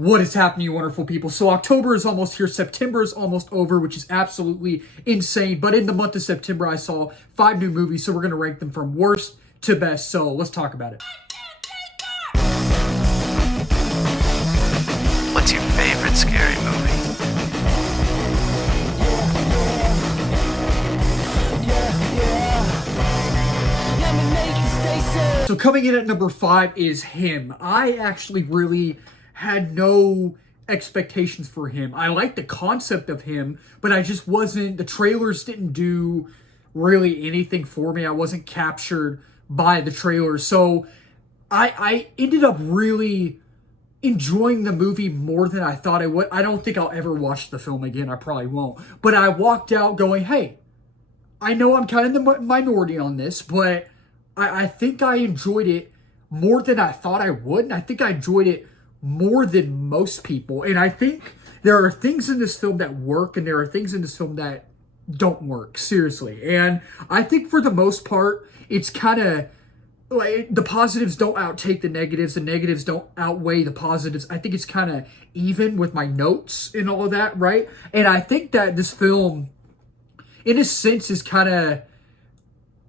What is happening, you wonderful people? So October is almost here. September is almost over, which is absolutely insane. But in the month of September, I saw 5 new movies. So we're going to rank them from worst to best. So let's talk about it. What's your favorite scary movie? So coming in at number 5 is Him. I actually really had no expectations for Him. I like the concept of Him, but I just wasn't, the trailers didn't do really anything for me. I wasn't captured by the trailers. So I ended up really enjoying the movie more than I thought I would. I don't think I'll ever watch the film again. I probably won't. But I walked out going, hey, I know I'm kind of the minority on this, but I think I enjoyed it more than I thought I would. And I think I enjoyed it more than most people. And I think there are things in this film that work and there are things in this film that don't work, seriously. And I think for the most part, it's kind of like the positives don't outtake the negatives don't outweigh the positives. I think it's kind of even with my notes and all of that, right? And I think that this film, in a sense, is kind of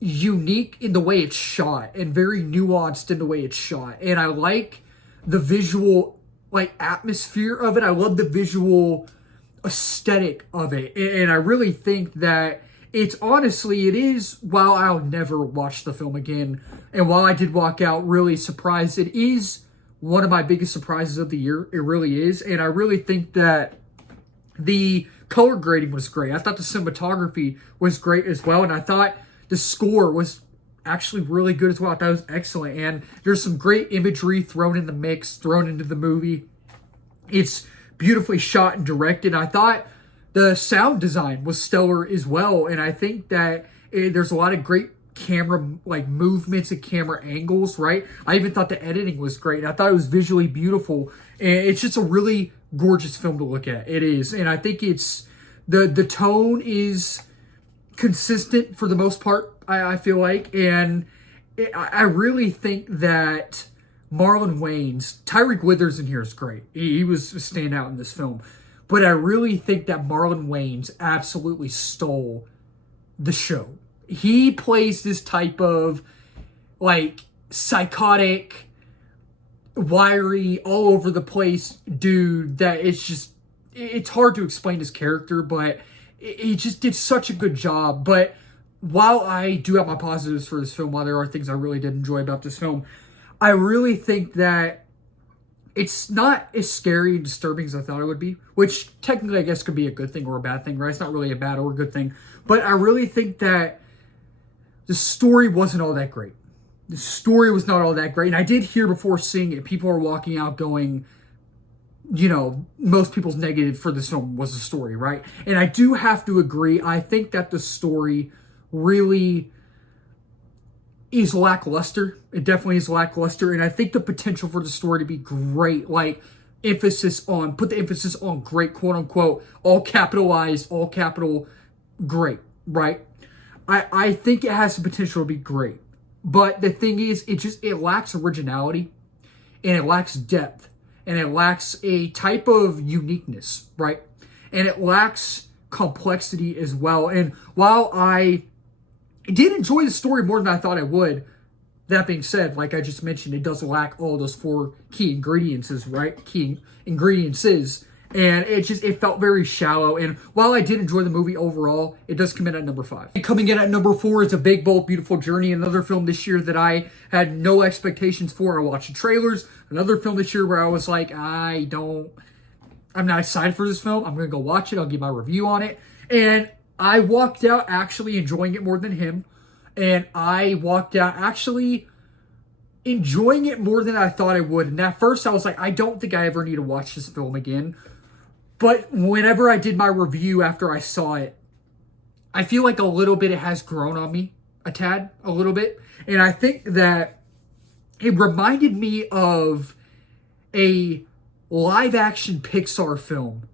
unique in the way it's shot and very nuanced in the way it's shot. And I like the visual atmosphere of it. I love the visual aesthetic of it. And I really think that it is, while I'll never watch the film again, and while I did walk out really surprised, it is one of my biggest surprises of the year. It really is. And I really think that the color grading was great. I thought the cinematography was great as well. And I thought the score was actually really good as well. I thought it was excellent. And there's some great imagery thrown in the mix, thrown into the movie. It's beautifully shot and directed. I thought the sound design was stellar as well. And I think that there's a lot of great camera movements and camera angles, right? I even thought the editing was great. I thought it was visually beautiful. And it's just a really gorgeous film to look at. It is. And I think it's the tone is consistent for the most part, I feel like. And I really think that Marlon Wayans, Tyreek Withers in here is great. He was a standout in this film. But I really think that Marlon Wayans absolutely stole the show. He plays this type of psychotic, wiry, all over the place dude that it's hard to explain his character, but he just did such a good job. But while I do have my positives for this film, while there are things I really did enjoy about this film, I really think that it's not as scary and disturbing as I thought it would be, which technically I guess could be a good thing or a bad thing, right? It's not really a bad or a good thing. But I really think that the story wasn't all that great. The story was not all that great. And I did hear before seeing it, people are walking out going, most people's negative for this film was the story, right? And I do have to agree. I think that the story really is lackluster. It definitely is lackluster. And I think the potential for the story to be great, put the emphasis on great, quote unquote, all capitalized, all capital, great, right? I think it has the potential to be great. But the thing is, it lacks originality and it lacks depth. And it lacks a type of uniqueness, right? And it lacks complexity as well. And while I did enjoy the story more than I thought I would, that being said, like I just mentioned, it does lack all those 4 key ingredients, right? Key ingredients. And it felt very shallow. And while I did enjoy the movie overall, it does come in at number 5. And coming in at number 4 is A Big, Bold, Beautiful Journey, another film this year that I had no expectations for. I watched the trailers. Another film this year where I was like, I'm not excited for this film. I'm going to go watch it. I'll give my review on it. And I walked out actually enjoying it more than him. And I walked out actually enjoying it more than I thought I would. And at first I was like, I don't think I ever need to watch this film again. But whenever I did my review after I saw it, I feel like a little bit it has grown on me, a little bit. And I think that it reminded me of a live-action Pixar film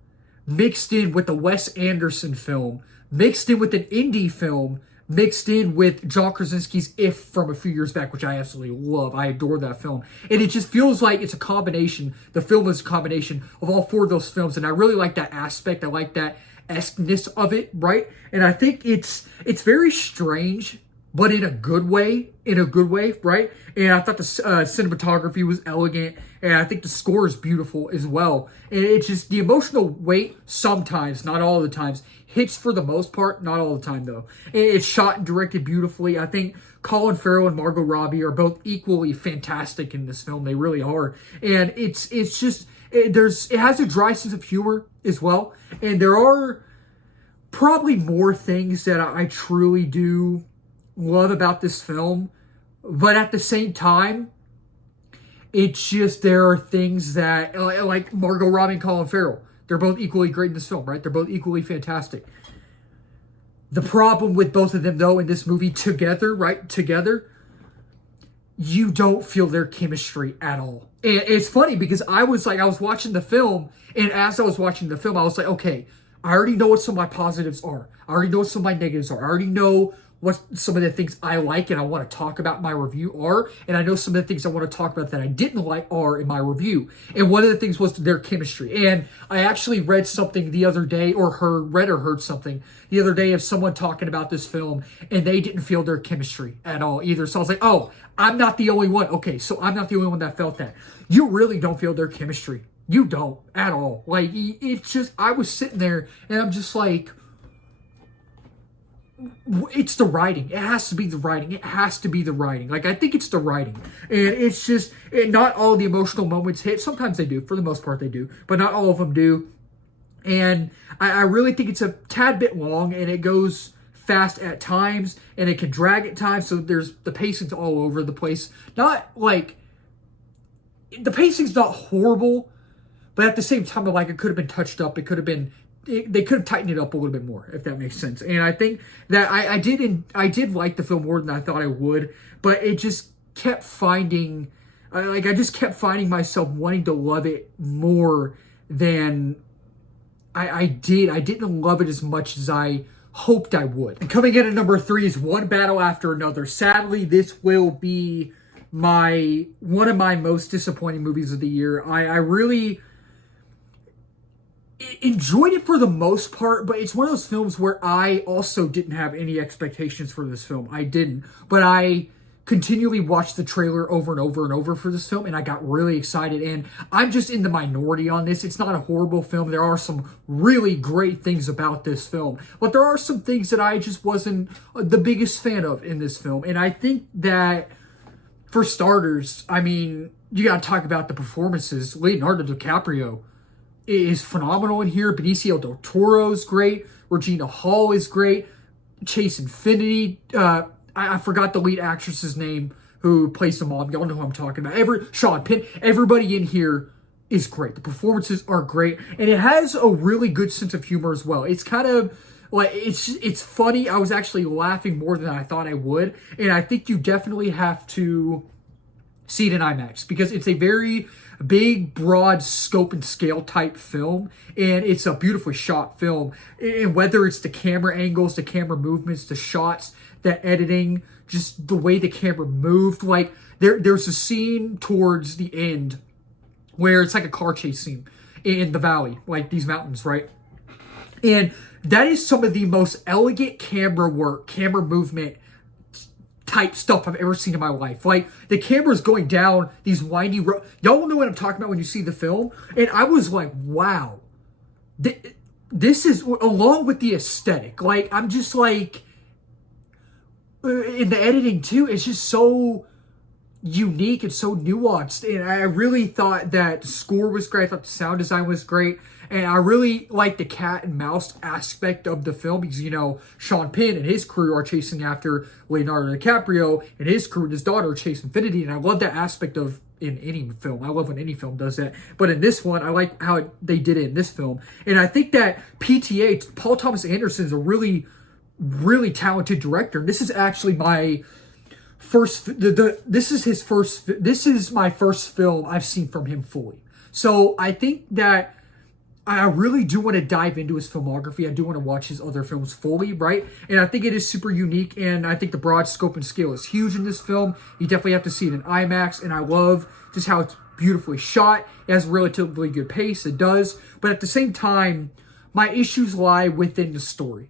mixed in with the Wes Anderson film, mixed in with an indie film, mixed in with John Krasinski's If from a few years back, which I absolutely love. I adore that film. And it just feels like it's a combination. The film is a combination of all four of those films. And I really like that aspect. I like that esque-ness of it, right? And I think it's very strange, but in a good way, right? And I thought the cinematography was elegant, and I think the score is beautiful as well. And it's just the emotional weight sometimes, not all the times, hits for the most part, not all the time though. And it's shot and directed beautifully. I think Colin Farrell and Margot Robbie are both equally fantastic in this film. They really are. And it has a dry sense of humor as well. And there are probably more things that I truly do love about this film, but at the same time, it's just there are things that, like Margot Robbie and Colin Farrell, they're both equally great in this film, right? They're both equally fantastic. The problem with both of them, though, in this movie together, you don't feel their chemistry at all. And it's funny because I was watching the film, and as I was watching the film, I was like, okay, I already know what some of my positives are. I already know what some of my negatives are. I already know what some of the things I like and I want to talk about in my review are. And I know some of the things I want to talk about that I didn't like are in my review. And one of the things was their chemistry. And I actually read something the other day, or heard something the other day of someone talking about this film, and they didn't feel their chemistry at all either. So I was like, oh, I'm not the only one. Okay, so I'm not the only one that felt that. You really don't feel their chemistry. You don't at all. Like, it's just, I was sitting there and I'm just like, it's the writing. It has to be the writing. It has to be the writing. Like, I think it's the writing. And it's just, not all the emotional moments hit. Sometimes they do. For the most part, they do. But not all of them do. And I really think it's a tad bit long, and it goes fast at times, and it can drag at times. So the pacing's all over the place. Not like, the pacing's not horrible, but at the same time, like, it could have been touched up. It could have been, they could have tightened it up a little bit more, if that makes sense. And I think that I did like the film more than I thought I would, but it just kept finding, I just kept finding myself wanting to love it more than I did. I didn't love it as much as I hoped I would. And coming in at number 3 is One Battle After Another. Sadly, this will be one of my most disappointing movies of the year. I really enjoyed it for the most part, but it's one of those films where I also didn't have any expectations for this film. I didn't, but I continually watched the trailer over and over and over for this film, and I got really excited, and I'm just in the minority on this. It's not a horrible film. There are some really great things about this film, but there are some things that I just wasn't the biggest fan of in this film, and I think that, for starters, I mean, you got to talk about the performances. Leonardo DiCaprio is phenomenal in here. Benicio del Toro is great. Regina Hall is great. Chase Infinity. I forgot the lead actress's name who plays the mom. Y'all know who I'm talking about. Sean Penn. Everybody in here is great. The performances are great. And it has a really good sense of humor as well. It's kind of like, it's funny. I was actually laughing more than I thought I would. And I think you definitely have to see it in IMAX because it's a very big, broad scope and scale type film, and it's a beautifully shot film. And whether it's the camera angles, the camera movements, the shots, the editing, just the way the camera moved, like there's a scene towards the end where it's like a car chase scene in the valley, like these mountains, right? And that is some of the most elegant camera work, camera movement type stuff I've ever seen in my life. Like, the camera's going down these windy roads. Y'all know what I'm talking about when you see the film. And I was like, wow. This is, along with the aesthetic, like, I'm just like, in the editing too, it's just so unique and so nuanced. And I really thought that the score was great. I thought the sound design was great. And I really like the cat and mouse aspect of the film because, you know, Sean Penn and his crew are chasing after Leonardo DiCaprio, and his crew and his daughter are chasing Infinity. And I love that aspect of in any film. I love when any film does that. But in this one, I like how they did it in this film. And I think that PTA, Paul Thomas Anderson, is a really, really talented director. And this is actually my first, this is my first film I've seen from him fully. So I think that I really do want to dive into his filmography. I do want to watch his other films fully, right? And I think it is super unique, and I think the broad scope and scale is huge in this film. You definitely have to see it in IMAX, and I love just how it's beautifully shot. It has relatively good pace, it does. But at the same time, my issues lie within the story.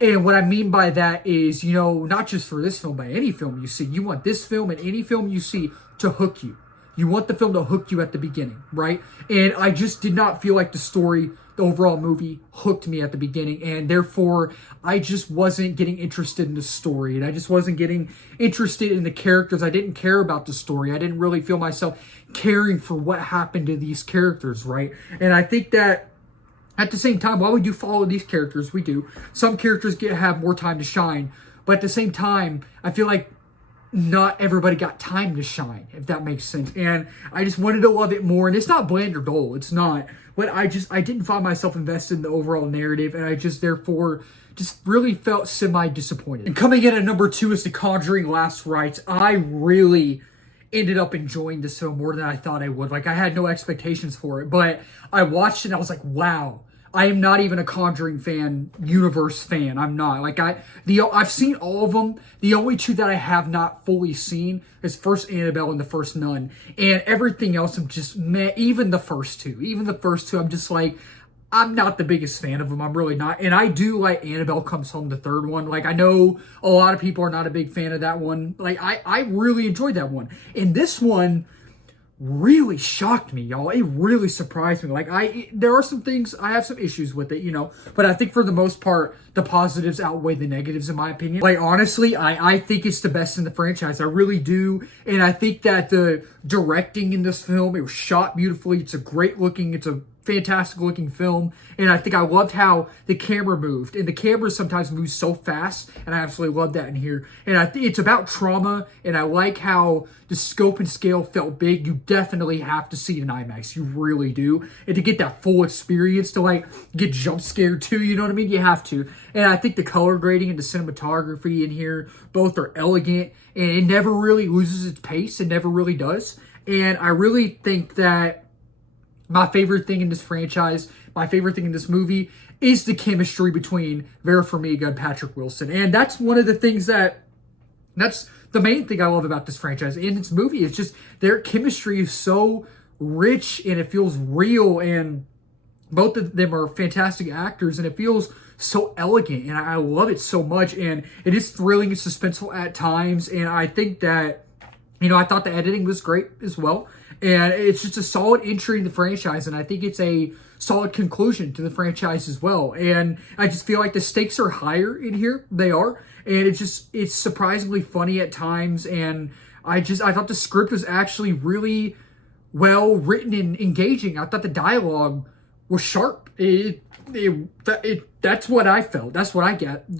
And what I mean by that is, not just for this film, but any film you see. You want this film and any film you see to hook you. You want the film to hook you at the beginning, right? And I just did not feel like the story, the overall movie, hooked me at the beginning. And therefore, I just wasn't getting interested in the story. And I just wasn't getting interested in the characters. I didn't care about the story. I didn't really feel myself caring for what happened to these characters, right? And I think that at the same time, while we do follow these characters, we do. Some characters have more time to shine. But at the same time, I feel like not everybody got time to shine, if that makes sense. And I just wanted to love it more. And it's not bland or dull. It's not. But I didn't find myself invested in the overall narrative. And I therefore really felt semi-disappointed. And coming in at number 2 is The Conjuring Last Rites. I really ended up enjoying this film more than I thought I would. Like, I had no expectations for it. But I watched it and I was like, wow. I am not even a Conjuring universe fan. I'm not. Like, I've seen all of them. The only 2 that I have not fully seen is first Annabelle and the first Nun. And everything else, I'm just meh. Even the first 2. I'm just like, I'm not the biggest fan of them. I'm really not. And I do like Annabelle Comes Home, the third one. Like, I know a lot of people are not a big fan of that one. Like, I really enjoyed that one. And this one really shocked me, y'all. It really surprised me. Like, there are some things, I have some issues with it, but I think for the most part, the positives outweigh the negatives, in my opinion. Like, honestly, I think it's the best in the franchise. I really do. And I think that the directing in this film, it was shot beautifully. It's a fantastic looking film. And I think I loved how the camera moved. And the camera sometimes moves so fast. And I absolutely love that in here. And I think it's about trauma. And I like how the scope and scale felt big. You definitely have to see it in IMAX. You really do. And to get that full experience, to like get jump scared too, you know what I mean? You have to. And I think the color grading and the cinematography in here, both are elegant. And it never really loses its pace. It never really does. And I really think that my favorite thing in this franchise, my favorite thing in this movie, is the chemistry between Vera Farmiga and Patrick Wilson. And that's one of the things that's the main thing I love about this franchise and its movie. It's just their chemistry is so rich and it feels real. And both of them are fantastic actors and it feels so elegant. And I love it so much. And it is thrilling and suspenseful at times. And I think that, I thought the editing was great as well. And it's just a solid entry in the franchise. And I think it's a solid conclusion to the franchise as well. And I just feel like the stakes are higher in here. They are. And it's surprisingly funny at times. And I thought the script was actually really well written and engaging. I thought the dialogue was sharp. That's what I felt. That's what I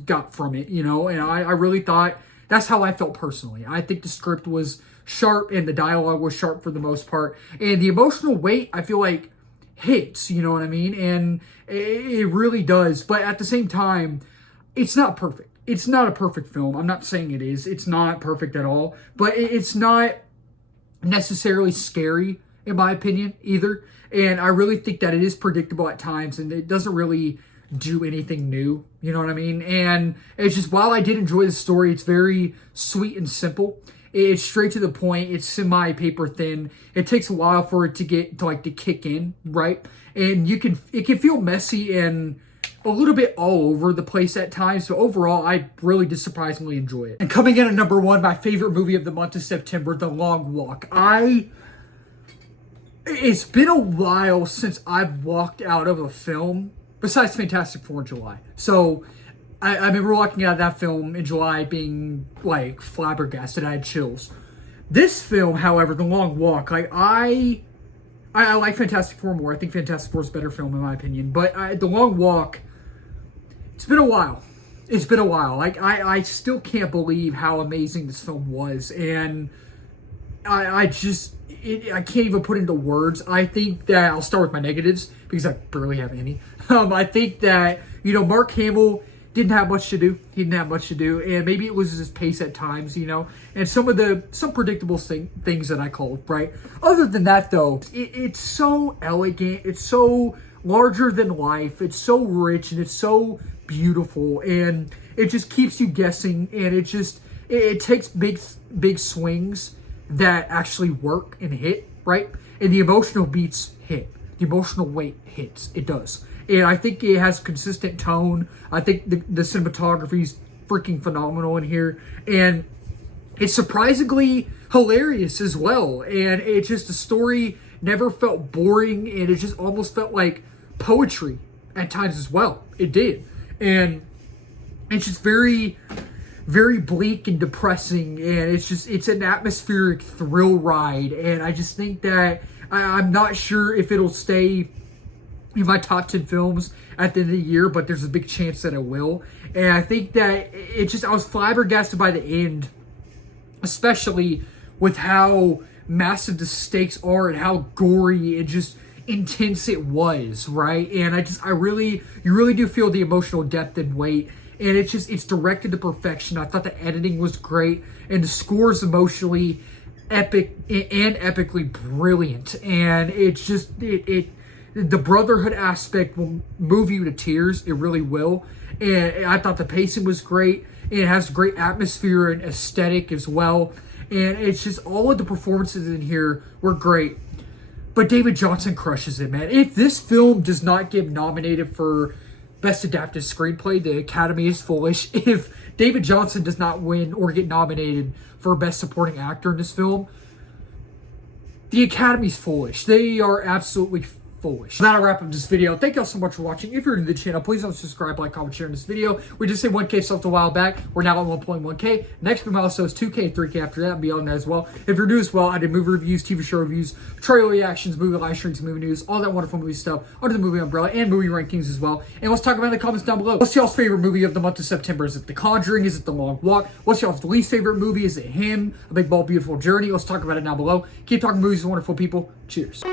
got from it, And I really thought that's how I felt personally. I think the script was sharp and the dialogue was sharp for the most part. And the emotional weight, I feel like, hits, you know what I mean? And it really does. But at the same time, it's not perfect. It's not a perfect film. I'm not saying it is. It's not perfect at all. But it's not necessarily scary, in my opinion, either. And I really think that it is predictable at times and it doesn't really do anything new. You know what I mean? And it's just, while I did enjoy the story, it's very sweet and simple. It's straight to the point. It's semi-paper thin. It takes a while for it to kick in, right? And it can feel messy and a little bit all over the place at times. So overall, I really did surprisingly enjoy it. And coming in at number 1, my favorite movie of the month of September, The Long Walk. It's been a while since I've walked out of a film, besides Fantastic Four in July. So I remember walking out of that film in July being like flabbergasted. I had chills. This film, however, The Long Walk, like I like Fantastic Four more. I think Fantastic Four is a better film in my opinion. But The Long Walk, it's been a while. Like I still can't believe how amazing this film was, and I can't even put into words. I think that I'll start with my negatives because I barely have any. I think that Mark Hamill didn't have much to do. He didn't have much to do, and maybe it was his pace at times, you know, and some predictable things that I called, right? Other than that, though, it's so elegant. It's so larger than life. It's so rich, and it's so beautiful, and it just keeps you guessing, and it takes big swings that actually work and hit, right? And the emotional beats hit. The emotional weight hits. It does. And I think it has consistent tone. I think the cinematography is freaking phenomenal in here. And it's surprisingly hilarious as well. And it's just, the story never felt boring. And it just almost felt like poetry at times as well. It did. And it's just very, very bleak and depressing. And it's an atmospheric thrill ride. And I just think that I'm not sure if it'll stay in my top 10 films at the end of the year, but there's a big chance that it will. And I think that I was flabbergasted by the end, especially with how massive the stakes are and how gory and just intense it was, right? And you really do feel the emotional depth and weight. And it's directed to perfection. I thought the editing was great, and the score is emotionally epic and epically brilliant. And it's just, the brotherhood aspect will move you to tears. It really will. And I thought the pacing was great. It has great atmosphere and aesthetic as well. And it's just, all of the performances in here were great. But David Johnson crushes it, man. If this film does not get nominated for Best Adapted Screenplay, the Academy is foolish. If David Johnson does not win or get nominated for Best Supporting Actor in this film, the Academy's foolish. They are absolutely foolish. That'll wrap up this video. Thank y'all so much for watching. If you're new to the channel, please don't subscribe, like, comment, share in this video. We just hit 1K subs a while back. We're now at 1.1K. Next big milestone is 2K, 3K after that, and beyond that as well. If you're new as well, I did movie reviews, TV show reviews, trailer reactions, movie live streams, movie news, all that wonderful movie stuff under the movie umbrella, and movie rankings as well. And let's talk about it in the comments down below. What's y'all's favorite movie of the month of September? Is it The Conjuring? Is it The Long Walk? What's y'all's least favorite movie? Is it Him? A Big Bold Beautiful Journey? Let's talk about it down below. Keep talking movies with wonderful people. Cheers.